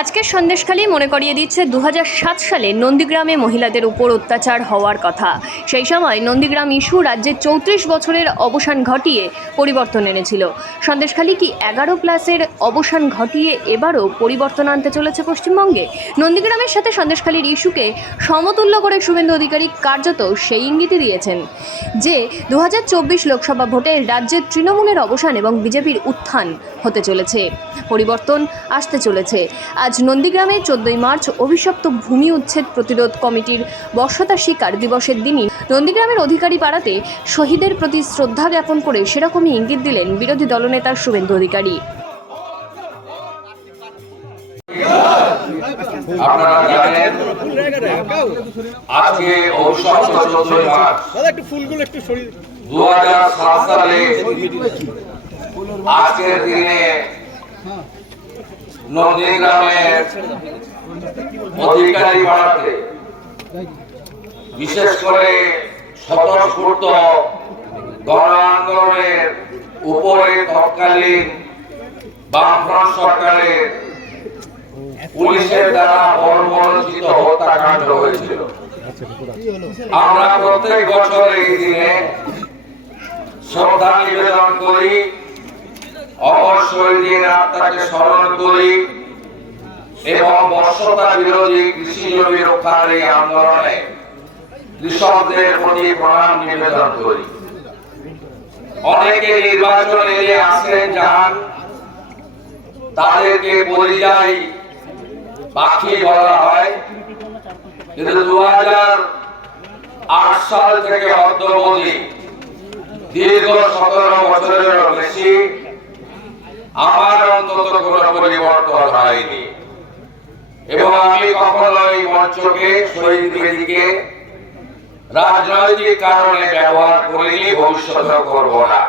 আজকের সন্দেশখালী মনে করিয়ে দিচ্ছে 2007 সালে নন্দীগ্রামে মহিলাদের উপর অত্যাচার হওয়ার কথা। সেই সময় নন্দীগ্রাম ইস্যু রাজ্যের 34 বছরের অবসান ঘটিয়ে পরিবর্তন এনেছিল। সন্দেশখালী কি 11+ অবসান ঘটিয়ে এবারও পরিবর্তন আনতে চলেছে পশ্চিমবঙ্গে? নন্দীগ্রামের সাথে সন্দেশখালীর ইস্যুকে সমতুল্য করে শুভেন্দু অধিকারী কার্যত সেই ইঙ্গিতই দিয়েছেন যে 2024 লোকসভা ভোটে রাজ্যের তৃণমূলের অবসান এবং বিজেপির উত্থান হতে চলেছে, পরিবর্তন আসতে চলেছে। আজ নন্দীগ্রামে 14 মার্চ অভিশপ্ত ভূমি উচ্ছেদ প্রতিরোধ কমিটির বর্ষতা স্বীকার দিবসের দিনই নন্দীগ্রামের অধিকারী পাড়াতে শহীদের প্রতি শ্রদ্ধা জ্ঞাপন করে সেরকমই ইঙ্গিত দিলেন বিরোধী দলনেতা শুভেন্দু অধিকারী। আপনারা জানেন আজকে অভিশপ্ত 14 মার্চ 2007 সালে আজকের দিনে নন্দীগ্রামের অধিকারী পাড়াতে বিশেষ করে স্বতঃস্ফূর্ত গণ আন্দোলনের উপরে তৎকালীন বামফ্রন্ট সরকারের পুলিশের দ্বারা বর্বরোচিত হত্যাকাণ্ড হয়েছিল। আমরা প্রত্যেক বছর এই দিনে শ্রদ্ধা নিবেদন করি, অমর শহীদের আত্মাকে স্মরণ করি এবং বর্ষতা বিরোধী কৃষি জমি রক্ষার এই আন্দোলনে কৃষকদের প্রতি প্রণাম নিবেদন করি। অনেকে নির্বাচন এড়িয়ে আসেন যান, তাদেরকে পরিযায়ী পাখি বলা হয়, কিন্তু 2008 সাল থেকে অদ্যাবধি দীর্ঘ 17 বছরেরও বেশি আমার অন্তত কোনো পরিবর্তন হয়নি এবং আমি কখনো এই মঞ্চকে শহীদ বেদিকে রাজনৈতিক কারণে ব্যবহার করিনি, ভবিষ্যতেও করব না।